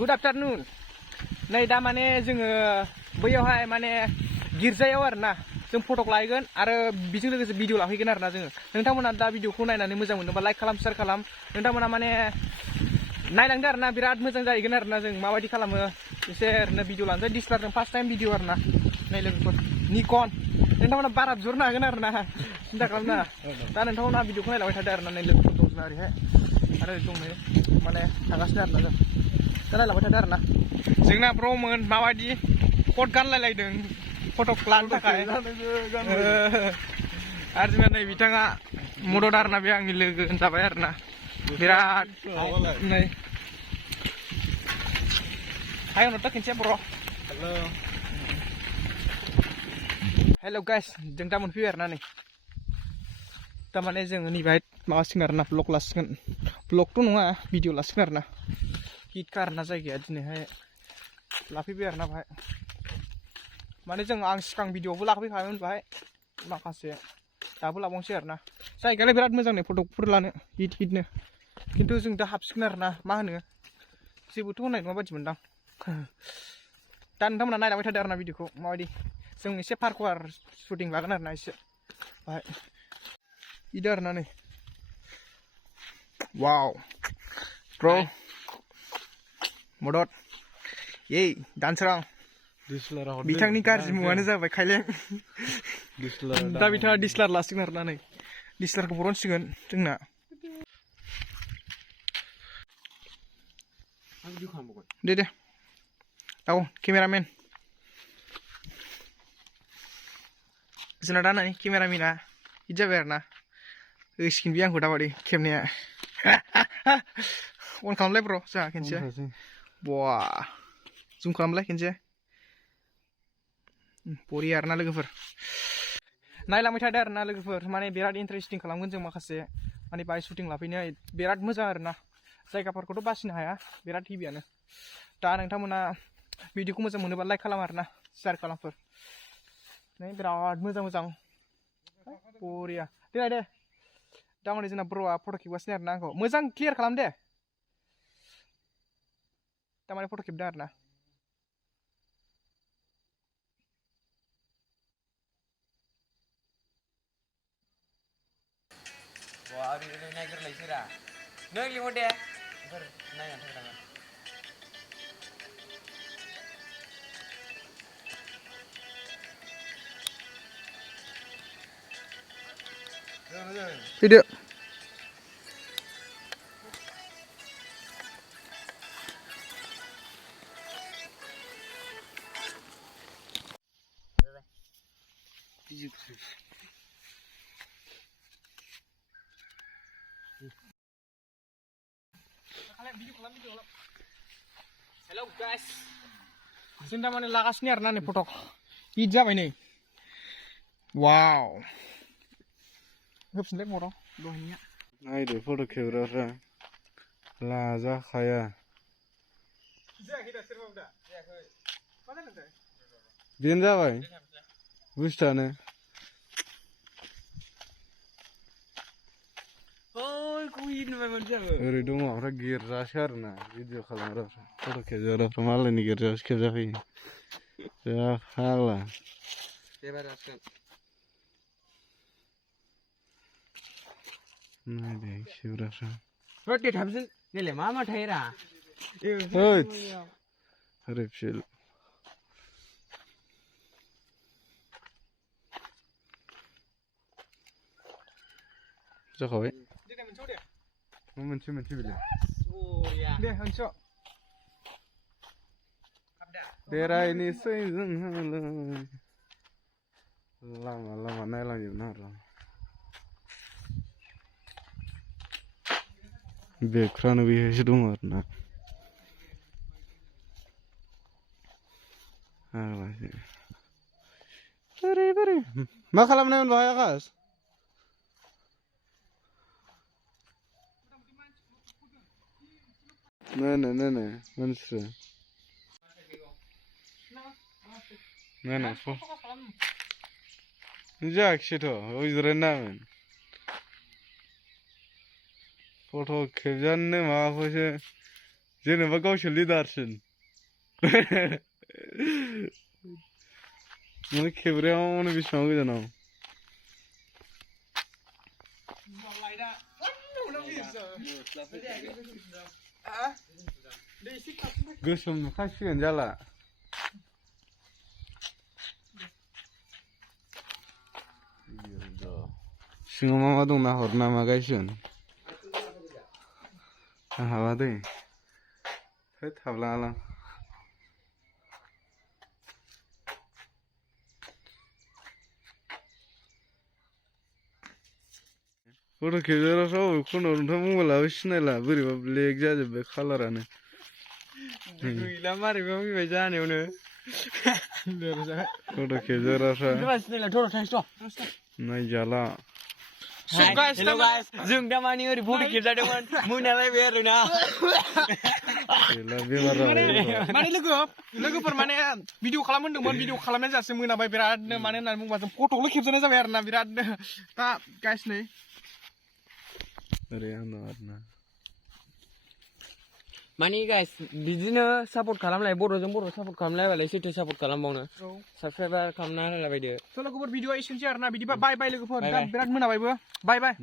good afternoon नै दा माने जोङो बैयावहाय माने गिर्जायाव आरोना जों फटक लाहैगोन आरो बेजों लोगोसे भिडिअ लाहैगोन आरोना जोङो नोंथांमोना दा भिडिअखौ नायनानै मोजां मोनोबा लाइक खालाम शेयार खालाम नोंथांमोना माने नायलांदो आरोना बिराद मोजां जाहैगोन आरोना जों माबायदि खालामो एसे ओरैनो भिडिअ लानोसै डिसलारजों फार्स्ट टाइम भिडिअ आरोना नै लोगोफोर निकन नोंथांमोना बारा बिहरनो हागोन आरोना सिन्था खालामनाङा दा नोंथांमोना भिडिअखौ नायलांबाय थादो आरोना नै लोगोफोर दं जोंना ओरैहाय आरो दंनो माने थांगासिनो आरोना जों दा नायलांबाय थादो आरोना जोंना ब्र'मोन माबायदि कट गानलायलायदों फटक लानो थाखाय आरो जोंना नै बिथाङा मदद आरोना बे आंनि लोगो जाबाय आरोना बिराद नै हाय उनाव खेनसे बर' हेल' गाइस जों दा मोनफैबाय आरोना नै तारमाने जों नैबेहाय माबासिगोन आरोना ब्लग लासिगोन ब्लगथ' नङा भिडिअ लासिगोन आरोना हिटखा आरोना जायगाया दिनैहाय लाफैबाय आरोना बाहाय माने जों आं सिगां भिडिअबो लाफैखायोमोन बाहाय माखासे दाबो लाबावनोसै आरोना जायगायालाय बिराद मोजां नै फटकफोर लानो हिटनो खिन्थु जों दा हाबसिगोन आरोना मा होनो जेबोथ' होनाय नङा बायदि मोनदां दा नोंथांमोना नायलांबाय थादो आरोना भिडिअखौ माबायदि जों एसे पार्कवार शुटिं लागोन आरोना एसे बाहाय इदो आरोना नै वाव ब्र' मदद ये दानसोरां बिथांनि गाज्रि मुङानो जाबाय खायलें दा बिथाङा डिसलार लासिगोन आरोना नै डिसलारखौ बरनसिगोन जोंना दे औ केमेरामेन जोंना दा नै केमेरामेना बिदि जाबाय आरोना होसिगोन बे आंखौ दाबादि खेबनाया अन खालामलाय ब्र' जोंहा खेनसे बवा जुम खालामलाय खेनसे बरिया आरोना लोगोफोर नायलांबाय थादो आरोना लोगोफोर माने बिराद इन्टारेस्टिं खालामगोन जों माखासे माने बाहाय शुटिं लाफैनो बिराद मोजां आरोना जायगाफोरखौथ' बासिनो हाया बिराद हेभियानो दा नोंथांमोना भिडिअखौ मोजां मोनोबा लाइक खालाम आरोना शेयार खालामफोर नै बिराद मोजां मोजां बरिया दे दा माने जोंना ब्र'आ फट' खेबगासिनो आरोना आंखौ मोजां क्लियार खालाम दे तारमाने फट' खेबदों आरोना wah ini naik lagi sih dah neng lihat deh ntar naik ntar tangan video Hello guys जों दा माने लागासिनो आरोना नै फटक हिट जाबाय नै वाव होफिनलाय बर' दहायनिया नायदो फट' खेबग्राफ्रा लाजाखाया जायाखै दा सोरबाबो दा जायाखै मा जादोंथाय बेनो जाबाय बुस्थुआनो ओरै दङ ओमफ्राय गिर्जासो आरोना भिडिअ खालामग्राफ्रा फट' खेबजाग्राफ्रा मालायनि गिर्जायावसो खेबजाफैयो जा फाग्ला नायदो खेबग्राफ्रा Roti habis ni le mama thayra होद रिफिल जाखाबाय दे मोनसेयाव दे मोनसे बिलाय दे मोनसेयाव बेरायनोसै जोंहालाय लामा नायलांजोबनो आरो बेगफ्रानो बेहायसो दङ आरोना बोरै मा खालामनायमोन बाहाय आकाश नायनाय मानसिफ्रा नायना जायाखिसैथ' जिरायनामोन फट' खेबजानो माबाखौसो जेनेबा गावसोर लिडारसिन माने खेब्रायाव माने बेसेबां गोजानाव गोसोम नुखासिगोन जाला सिङाव मा मा दं नाहर नामा गायसिगोन आं हाबा दै होद हाबलाङालां फट' खेबजाग्राफ्रा अबे खनायाव नोंथां मबाइलाबो सिनायला बोरैबा ब्लेक जाजोब्बाय कालारानो गैला मारैबा फैबाय जानायावनो फट' खेबजाग्राफ्रा नायजाला हेल' गाइस जों दा मानि ओरै फट' खेबजादोंमोन मोनालायबाय आरो ना गैला बेमार जाबाय माने लोगोफोर माने भिडिअ खालामदोंमोन भिडिअ खालामनाय जासे मोनाबाय बिरादनो मानो होननानै बुंबा जों फट'ल' खेबजानाय जाबाय आरोना बिरादनो दा गाइस नै ओरै आंनाव आरोना मानि गाइस बिदिनो सापर्ट खालामलाय बर'जों बर' सापर्ट खालामलायबालाय सोरथो सापर्ट खालामबावनो साबसक्राइबार खालामना होलायबायदो लोगोफोर भिडिअ एसेनोसै आरोना बिदिबा बाय बाय लोगोफोर दा बिराद मोनाबायबो बाय बाय